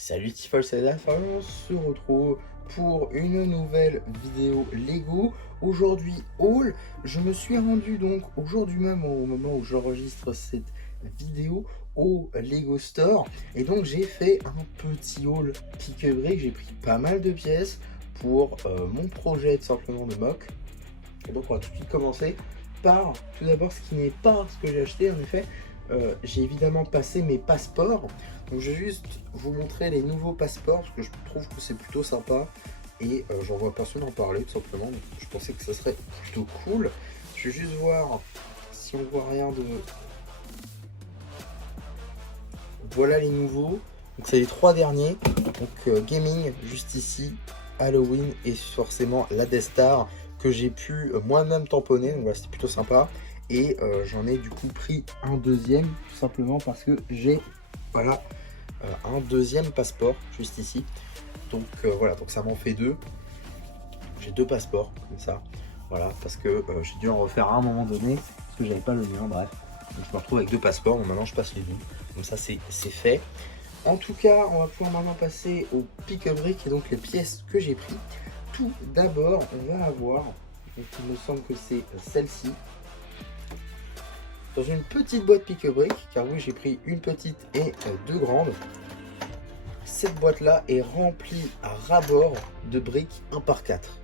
Salut Tifol, c'est la fin, on se retrouve pour une nouvelle vidéo Lego. Aujourd'hui, haul, je me suis rendu donc aujourd'hui même au moment où j'enregistre cette vidéo au Lego Store. Et donc j'ai fait un petit haul pique-brique, j'ai pris pas mal de pièces pour mon projet tout simplement de mock. Et donc on va tout de suite commencer par tout d'abord ce qui n'est pas ce que j'ai acheté en effet. J'ai évidemment passé mes passeports. Donc je vais juste vous montrer les nouveaux passeports parce que je trouve que c'est plutôt sympa et j'en vois personne en parler tout simplement. Donc, je pensais que ça serait plutôt cool. Je vais juste voir si on voit rien de... Voilà les nouveaux. Donc c'est les trois derniers. Donc gaming juste ici, Halloween et forcément la Death Star que j'ai pu moi-même tamponner. Donc voilà, c'était plutôt sympa. Et j'en ai du coup pris un deuxième tout simplement parce que j'ai voilà un deuxième passeport juste ici. Donc voilà, donc ça m'en fait deux. J'ai deux passeports comme ça. Voilà, parce que j'ai dû en refaire un à un moment donné parce que j'avais pas le mien, bref. Donc je me retrouve avec deux passeports. Donc maintenant je passe les deux. Comme ça c'est fait. En tout cas, on va pouvoir maintenant passer au pique-brique et donc les pièces que j'ai pris. Tout d'abord, on va avoir, donc il me semble que c'est celle-ci, dans une petite boîte pique-brique, car oui, j'ai pris une petite et deux grandes. Cette boîte-là est remplie à ras-bord de briques 1 par 4.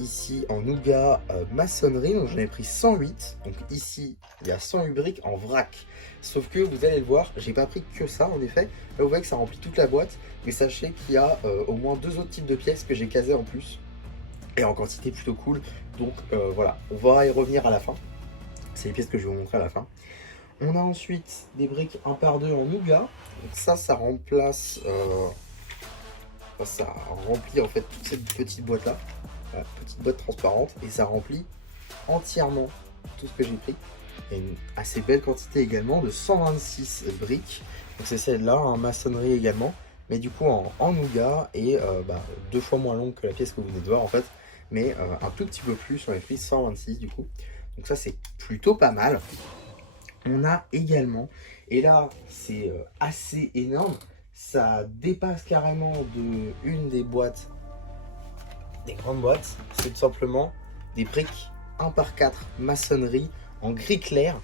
Ici en nougat maçonnerie, donc j'en ai pris 108. Donc ici, il y a 108 briques en vrac. Sauf que vous allez le voir, j'ai pas pris que ça en effet. Là vous voyez que ça remplit toute la boîte. Mais sachez qu'il y a au moins deux autres types de pièces que j'ai casées en plus. Et en quantité plutôt cool. Donc voilà, on va y revenir à la fin. C'est les pièces que je vais vous montrer à la fin. On a ensuite des briques 1 par 2 en nougat. Donc ça remplace... ça remplit en fait toute cette petite boîte là. Voilà, petite boîte transparente. Et ça remplit entièrement tout ce que j'ai pris. Il y a une assez belle quantité également de 126 briques. Donc c'est celle-là, en maçonnerie également. Mais du coup en nougat et deux fois moins longue que la pièce que vous venez de voir en fait. Mais un tout petit peu plus, on a pris 126 du coup. Donc ça c'est plutôt pas mal. On a également, et là c'est assez énorme, ça dépasse carrément de une des boîtes, des grandes boîtes, c'est tout simplement des briques 1 par 4 maçonnerie en gris clair,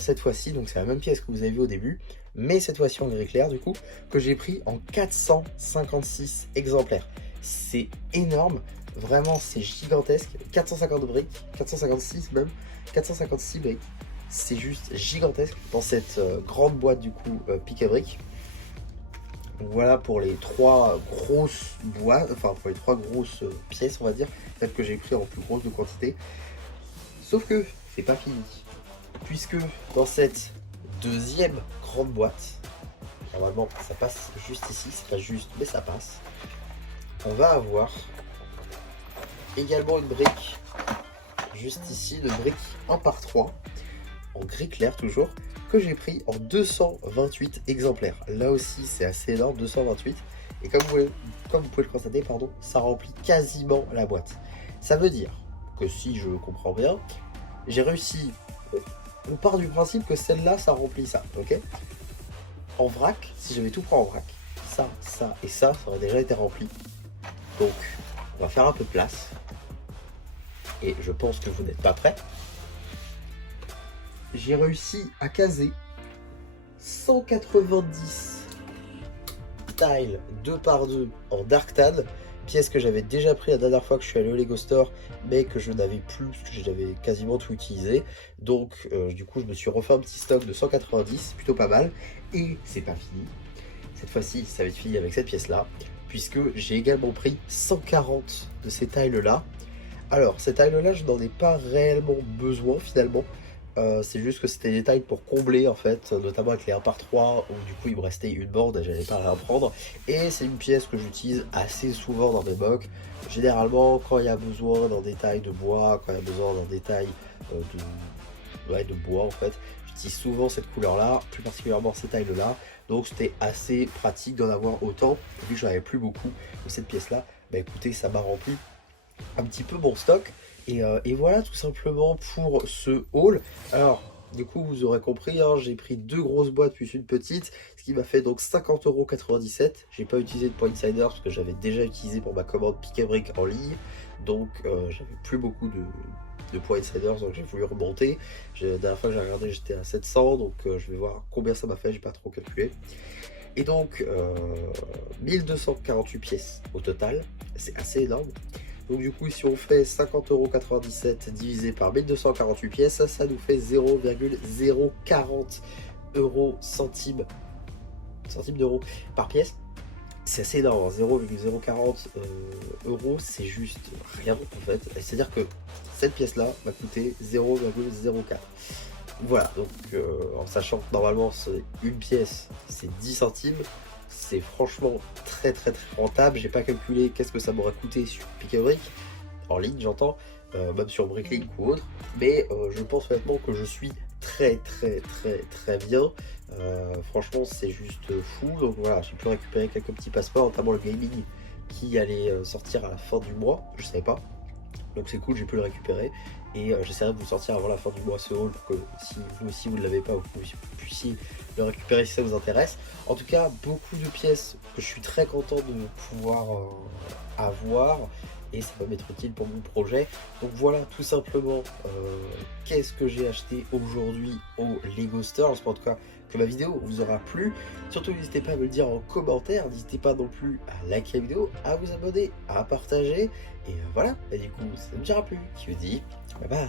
cette fois-ci, donc c'est la même pièce que vous avez vu au début, mais cette fois-ci en gris clair du coup, que j'ai pris en 456 exemplaires. C'est énorme, vraiment c'est gigantesque, 450 briques, 456 même, 456 briques. C'est juste gigantesque dans cette grande boîte du coup pique-à-brique. Voilà pour les trois grosses boîtes, enfin pour les trois grosses pièces on va dire, celles que j'ai pris en plus grosse de quantité. Sauf que c'est pas fini, puisque dans cette deuxième grande boîte, normalement ça passe juste ici, c'est pas juste mais ça passe. On va avoir également une brique juste ici, de brique 1 par 3. En gris clair toujours, que j'ai pris en 228 exemplaires. Là aussi c'est assez énorme, 228. Et comme vous pouvez le constater, pardon, ça remplit quasiment la boîte. Ça veut dire que si je comprends bien, j'ai réussi, on part du principe que celle-là ça remplit ça, ok. En vrac, si j'avais tout pris en vrac, ça et ça aurait déjà été rempli. Donc on va faire un peu de place. Et je pense que vous n'êtes pas prêts. J'ai réussi à caser 190 tiles 2 par 2 en Dark Tad, pièce que j'avais déjà pris la dernière fois que je suis allé au Lego Store, mais que je n'avais plus parce que j'avais quasiment tout utilisé. Donc du coup je me suis refait un petit stock de 190, plutôt pas mal. Et c'est pas fini. Cette fois-ci ça va être fini avec cette pièce là, puisque j'ai également pris 140 de ces tiles là. Alors ces tiles là je n'en ai pas réellement besoin finalement. C'est juste que c'était des tailles pour combler en fait, notamment avec les 1 par 3 où du coup il me restait une bande et j'allais pas la reprendre. Et c'est une pièce que j'utilise assez souvent dans mes mocks. Généralement quand il y a besoin d'un détail de bois, quand il y a besoin d'un détail de bois en fait, j'utilise souvent cette couleur là, plus particulièrement ces tailles là. Donc c'était assez pratique d'en avoir autant, vu que j'en avais plus beaucoup de cette pièce là. Bah écoutez, ça m'a rempli un petit peu mon stock. Et voilà tout simplement pour ce haul. Alors Du coup, vous aurez compris, hein, j'ai pris 2 grosses boîtes plus une petite, ce qui m'a fait donc 50,97 €. J'ai pas utilisé de Pointsider parce que j'avais déjà utilisé pour ma commande Pick & Brick en ligne, donc j'avais plus beaucoup de Pointsider, donc j'ai voulu remonter. La dernière fois que j'ai regardé, j'étais à 700, donc je vais voir combien ça m'a fait, j'ai pas trop calculé. Et donc 1248 pièces au total, c'est assez énorme. Donc du coup, si on fait 50,97 € divisé par 1248 pièces, ça nous fait 0,040 centimes d'euros par pièce. C'est assez énorme, hein. 0,040 €, c'est juste rien en fait. C'est-à-dire que cette pièce-là va coûter 0,04. Voilà, donc en sachant que normalement c'est une pièce, c'est 10 centimes, c'est franchement très très très rentable. J'ai pas calculé qu'est-ce que ça m'aurait coûté sur Pick & Brick, en ligne j'entends, même sur Bricklink ou autre, mais je pense honnêtement que je suis très très très très bien. Franchement c'est juste fou, donc voilà, j'ai pu récupérer quelques petits passeports, notamment le gaming qui allait sortir à la fin du mois, je savais pas. Donc c'est cool, j'ai pu le récupérer et j'essaierai de vous sortir avant la fin du mois ce haul pour que si vous aussi vous ne l'avez pas, vous puissiez le récupérer si ça vous intéresse. En tout cas, beaucoup de pièces que je suis très content de pouvoir avoir et ça va m'être utile pour mon projet. Donc voilà tout simplement qu'est-ce que j'ai acheté aujourd'hui au Lego Store. J'espère en tout cas que ma vidéo vous aura plu. Surtout n'hésitez pas à me le dire en commentaire, n'hésitez pas non plus à liker la vidéo, à vous abonner, à partager. Et voilà, et du coup, ça ne me dira plus. Qui vous dit bye bye.